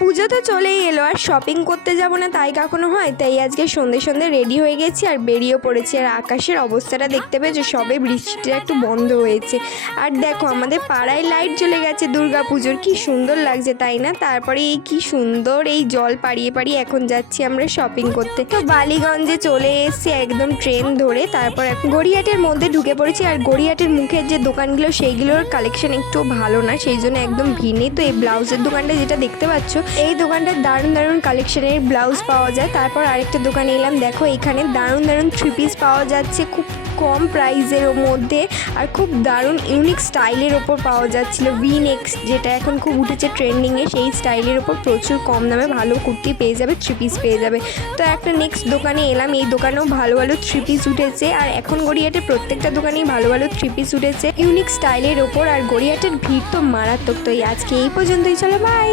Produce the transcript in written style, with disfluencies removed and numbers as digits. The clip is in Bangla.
পুজো তো চলেই এলো, আর শপিং করতে যাব না তাই কখনো হয়? তাই আজকে সন্ধে সন্ধে রেডি হয়ে গেছি আর বেরিয়ে পড়েছি। আর আকাশের অবস্থাটা দেখতে পেয়েছো, সবে বৃষ্টিটা একটু বন্ধ হয়েছে। আর দেখো আমাদের পাড়ায় লাইট জ্বলে গেছে দুর্গা পুজোর, কি সুন্দর লাগছে তাই না? তারপরে এই কি সুন্দর এই জল পাড়িয়ে পাড়িয়ে এখন যাচ্ছি আমরা শপিং করতে। তো বালিগঞ্জে চলে এসেছি একদম ট্রেন ধরে, তারপর গড়িয়াহাটের মধ্যে ঢুকে পড়েছি। আর গড়িয়াহাটের মুখের যে দোকানগুলো সেইগুলোর কালেকশন একটু ভালো না, সেই জন্য একদম ভিড় নেই। তো এই ব্লাউজের দোকানটা যেটা দেখতে পাচ্ছ, এই দোকানটায় দারুণ দারুণ কালেকশনের ব্লাউজ পাওয়া যায়। তারপর আরেকটা দোকানে এলাম, দেখো এখানে দারুণ দারুণ থ্রি পিস পাওয়া যাচ্ছে খুব কম প্রাইসের মধ্যে, আর খুব দারুণ ইউনিক স্টাইলের ওপর পাওয়া যাচ্ছিলো। ভি-নেক্স যেটা এখন খুব উঠেছে ট্রেন্ডিংয়ে, সেই স্টাইলের ওপর প্রচুর কম দামে ভালো কুর্তি পেয়ে যাবে, থ্রি পিস পেয়ে যাবে। তো একটা নেক্সট দোকানে এলাম, এই দোকানেও ভালো ভালো থ্রি পিস উঠেছে। আর এখন গড়িয়াহাটে প্রত্যেকটা দোকানেই ভালো ভালো থ্রি পিস উঠেছে ইউনিক স্টাইলের ওপর। আর গড়িয়াহাটের ভিড় তো মারাত্মক। তো আজকে এই পর্যন্তই, চলো বাই।